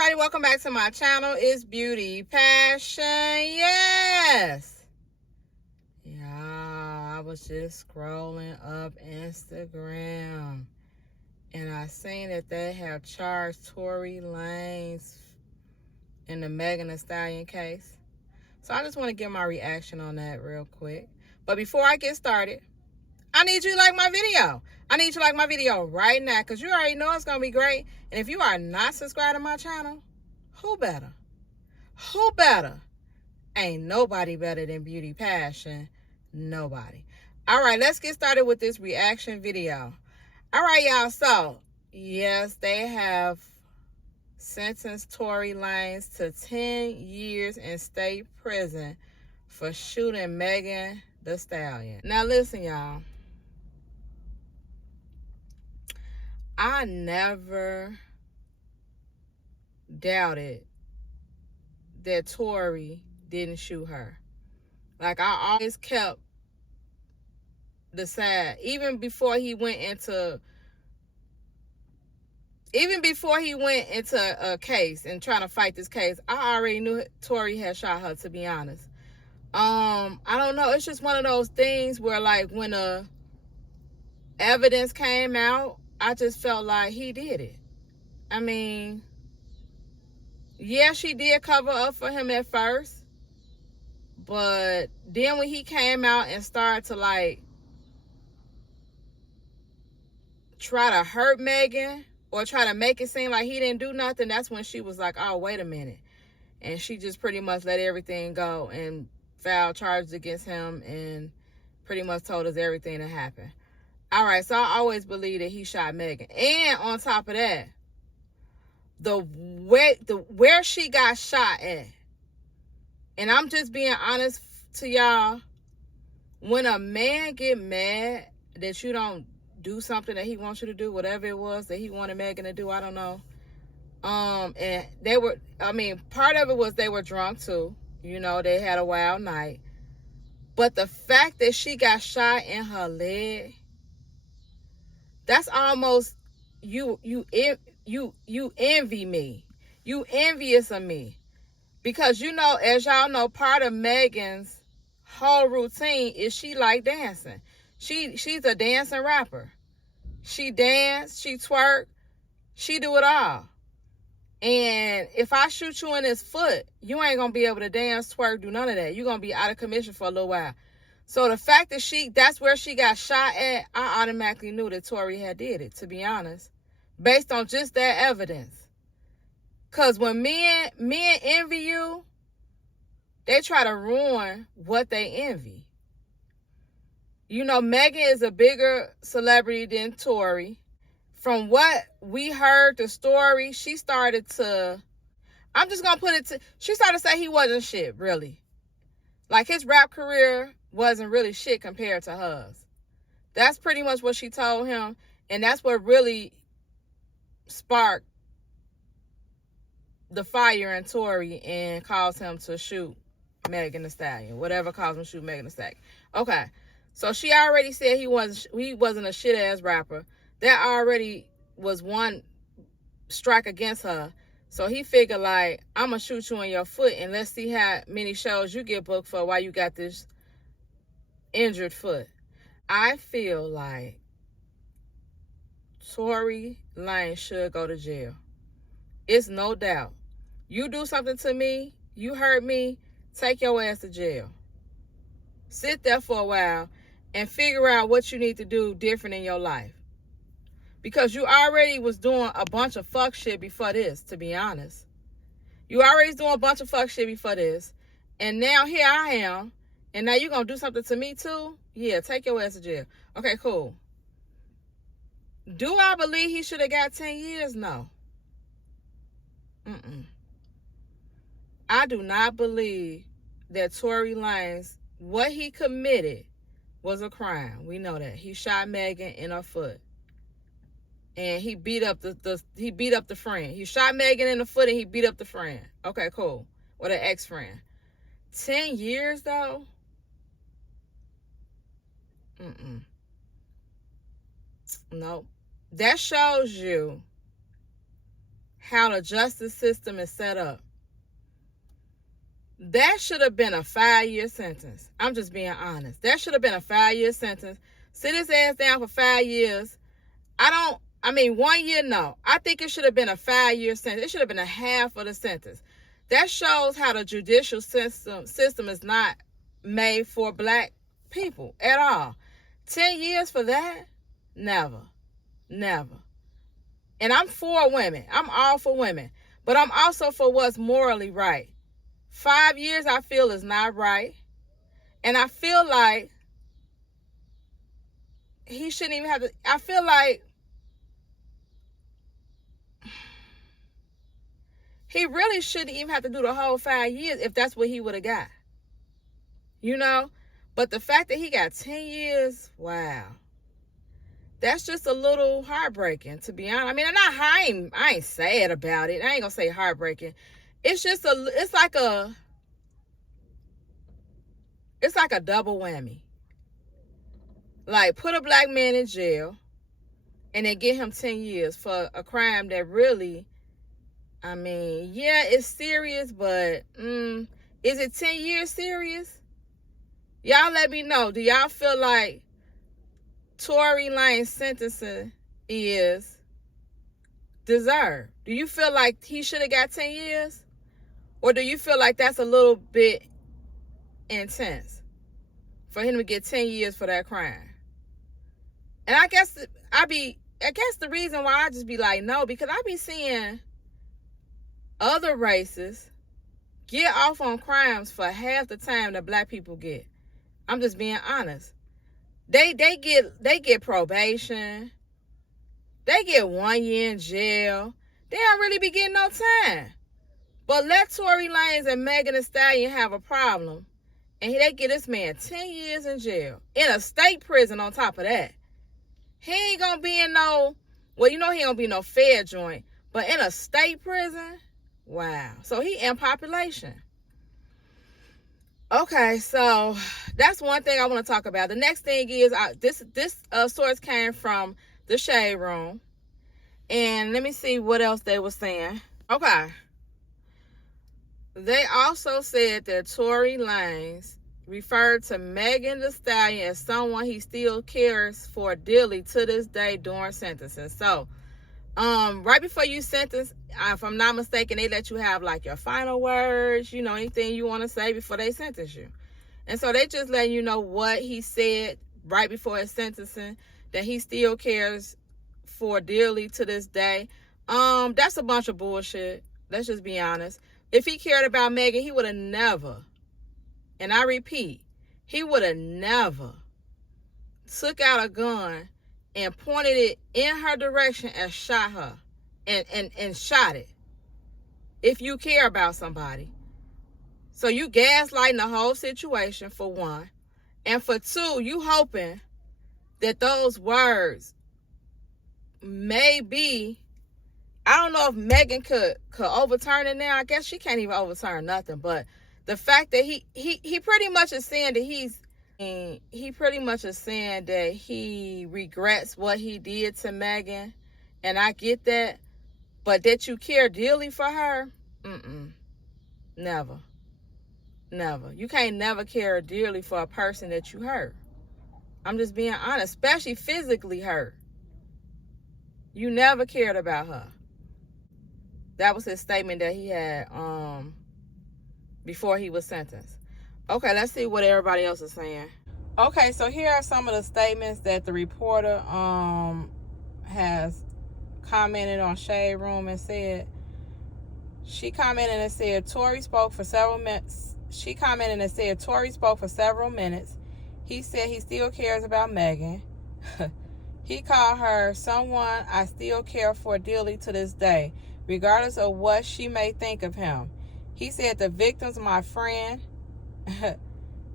everybody, welcome back to my channel. It's Beauty Passion. Yes. Yeah, I was just scrolling up Instagram and I seen that they have charged Tory Lanez in the Megan Thee Stallion case. So I just want to get my reaction on that real quick. But before I get started, I need you to like my video. I need you to like my video right now because you already know it's going to be great. And if you are not subscribed to my channel, who better? Who better? Ain't nobody better than Beauty Passion. Nobody. All right, let's get started with this reaction video. All right, y'all. So, yes, they have sentenced Tory Lanez to 10 years in state prison for shooting Megan Thee Stallion. Now, listen, y'all. I never doubted that Tory didn't shoot her. Like, I always kept the side, even before he went into a case and trying to fight this case. I already knew Tory had shot her, to be honest. I don't know, it's just one of those things where, like, when the evidence came out, I just felt like he did it. I mean, yeah, she did cover up for him at first, but then when he came out and started to, like, try to hurt Megan or try to make it seem like he didn't do nothing, that's when she was like, oh, wait a minute. And she just pretty much let everything go and filed charges against him and pretty much told us everything that happened. All right, so I always believed that he shot Megan. And on top of that, where she got shot at, and I'm just being honest to y'all, when a man get mad that you don't do something that he wants you to do, whatever it was that he wanted Megan to do, I don't know. And they were, I mean, part of it was they were drunk too. You know, they had a wild night. But the fact that she got shot in her leg, that's almost, you envy me. You envious of me. Because, you know, as y'all know, part of Megan's whole routine is she like dancing. She's a dancing rapper. She dance, she twerk, she do it all. And if I shoot you in this foot, you ain't gonna be able to dance, twerk, do none of that. You're gonna be out of commission for a little while. So the fact that that's where she got shot at, I automatically knew that Tory had did it, to be honest, based on just that evidence. Cause when men envy you, they try to ruin what they envy. You know, Megan is a bigger celebrity than Tory. From what we heard the story, she started to, I'm just going to put it to, she started to say he wasn't shit, really. Like, his rap career wasn't really shit compared to hers. That's pretty much what she told him. And that's what really sparked the fire in Tory and caused him to shoot Megan Thee Stallion. Whatever caused him to shoot Megan Thee Stallion. Okay. So she already said he wasn't a shit-ass rapper. That already was one strike against her. So he figured, like, I'm going to shoot you in your foot and let's see how many shows you get booked for while you got this injured foot. I feel like Tory Lanez should go to jail. It's no doubt. You do something to me, you hurt me, take your ass to jail. Sit there for a while and figure out what you need to do different in your life. Because you already was doing a bunch of fuck shit before this, to be honest. You already doing a bunch of fuck shit before this. And now here I am. And now you going to do something to me too? Yeah, take your ass to jail. Okay, cool. Do I believe he should have got 10 years? No. I do not believe that Tory Lanez, what he committed was a crime. We know that. He shot Megan in her foot. And he beat up the friend. He shot Megan in the foot and he beat up the friend. Okay, cool. Or the ex-friend. 10 years, though? Nope. That shows you how the justice system is set up. That should have been a 5-year sentence. I'm just being honest. That should have been a 5-year sentence. Sit his ass down for 5 years. 1 year, no. I think it should have been a 5-year sentence. It should have been a half of the sentence. That shows how the judicial system is not made for black people at all. 10 years for that? Never. Never. And I'm for women. I'm all for women. But I'm also for what's morally right. 5 years, I feel, is not right. And I feel like he shouldn't even have to. I feel like he really shouldn't even have to do the whole 5 years if that's what he would have got. You know? But the fact that he got 10 years, wow. That's just a little heartbreaking, to be honest. I mean, I ain't sad about it. I ain't gonna say heartbreaking. It's just it's like a double whammy. Like, put a black man in jail and then get him 10 years for a crime that really, I mean, yeah, it's serious, but is it 10 years serious? Y'all let me know. Do y'all feel like Tory Lanez sentencing is deserved? Do you feel like he should have got 10 years? Or do you feel like that's a little bit intense for him to get 10 years for that crime? And I guess the reason why I just be like, no, because I be seeing other races get off on crimes for half the time that black people get. I'm just being honest. They get probation. They get 1 year in jail. They don't really be getting no time. But let Tory Lanez and Megan Thee Stallion have a problem, and they get this man 10 years in jail. In a state prison on top of that. He ain't gonna be in no, well, you know he ain't gonna be no fair joint, but in a state prison? Wow. So he in population. Okay, so that's one thing I want to talk about. The next thing is, this source came from the Shade Room. And let me see what else they were saying. Okay. They also said that Tory Lanez referred to Megan Thee Stallion as someone he still cares for dearly to this day during sentencing. So, right before you sentence, if I'm not mistaken, they let you have like your final words, you know, anything you want to say before they sentence you. And so they just letting you know what he said right before his sentencing, that he still cares for dearly to this day. That's a bunch of bullshit. Let's just be honest. If he cared about Megan, he would have never, and I repeat, he would have never took out a gun and pointed it in her direction and shot her. And shot it. If you care about somebody. So you gaslighting the whole situation, for one. And for two, you hoping that those words may be, I don't know if Megan could overturn it now. I guess she can't even overturn nothing. But the fact that he pretty much is saying that he pretty much is saying that he regrets what he did to Megan. And I get that. But that you care dearly for her? Never. Never. You can't never care dearly for a person that you hurt. I'm just being honest. Especially physically hurt. You never cared about her. That was his statement that he had before he was sentenced. Okay, let's see what everybody else is saying. Okay, so here are some of the statements that the reporter has commented on Shade Room and said. She commented and said Tory spoke for several minutes. He said he still cares about Megan. He called her someone I still care for dearly to this day, regardless of what she may think of him. He said the victim's my friend.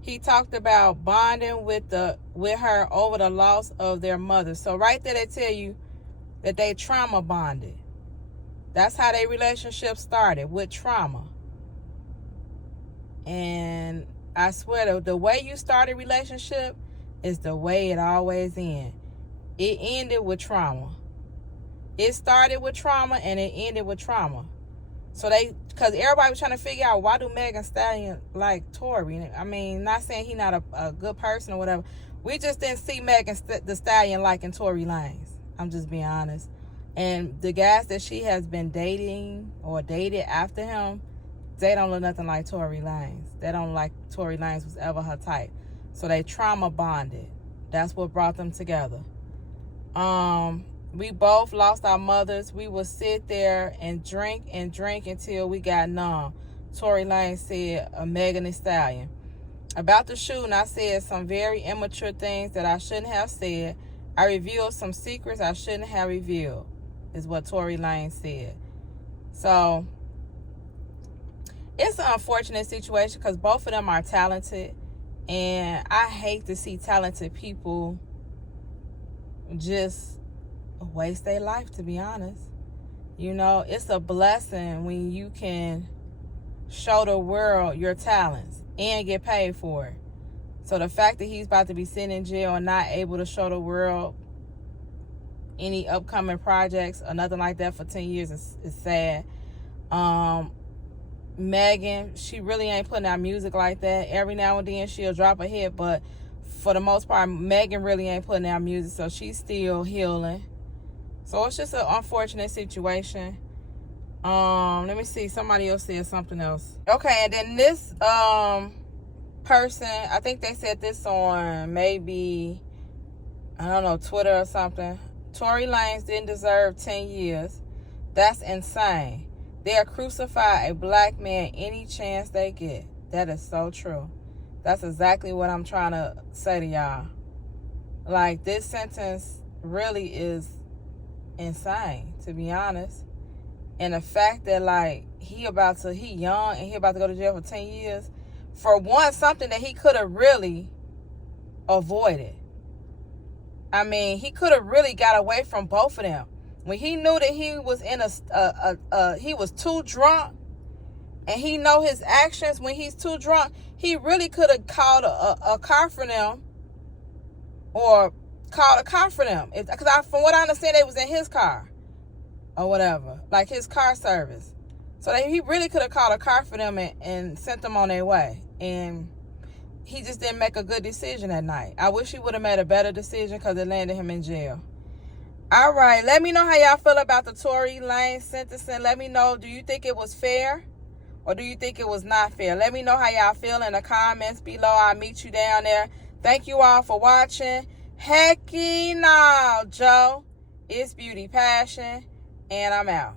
He talked about bonding with her over the loss of their mother. So right there they tell you that they trauma bonded. That's how their relationship started, with trauma. And I swear, the way you start a relationship is the way it always ends. It ended with trauma. It started with trauma and it ended with trauma. So because everybody was trying to figure out, why do Megan Stallion like Tory? I mean, not saying he not a good person or whatever. We just didn't see Megan the Stallion liking Tory Lanez. I'm just being honest. And the guys that she has been dating or dated after him, they don't look nothing like Tory Lanez. They don't like Tory Lanez was ever her type. So they trauma bonded. That's what brought them together. We both lost our mothers. We would sit there and drink until we got numb. Tory Lanez said, Megan Thee Stallion. About the shooting, I said some very immature things that I shouldn't have said. I revealed some secrets I shouldn't have revealed, is what Tory Lanez said. So, it's an unfortunate situation because both of them are talented. And I hate to see talented people just waste their life, to be honest. You know, it's a blessing when you can show the world your talents and get paid for it. So the fact that he's about to be sitting in jail and not able to show the world any upcoming projects or nothing like that for 10 years is sad. Megan, she really ain't putting out music like that. Every now and then she'll drop a hit, but for the most part, Megan really ain't putting out music, so she's still healing. So it's just an unfortunate situation. Let me see. Somebody else said something else. Okay, and then this person, I think they said this on maybe, I don't know, Twitter or something. Tory Lanez didn't deserve 10 years. That's insane. They'll crucify a black man any chance they get. That is so true. That's exactly what I'm trying to say to y'all. Like, this sentence really is insane, to be honest. And the fact that, like, he young and he about to go to jail for 10 years for one, something that he could have really avoided. I mean, he could have really got away from both of them. When he knew that he was in he was too drunk, and he know his actions when he's too drunk, he really could have called a car for them, or called a car for them. Because from what I understand, they was in his car or whatever, like his car service. So he really could have called a car for them and sent them on their way. And he just didn't make a good decision that night. I wish he would have made a better decision because it landed him in jail. All right, let me know how y'all feel about the Tory Lanez sentencing. Let me know, do you think it was fair or do you think it was not fair? Let me know how y'all feel in the comments below. I'll meet you down there. Thank you all for watching. Hecky no, Joe. It's Beauty Passion, and I'm out.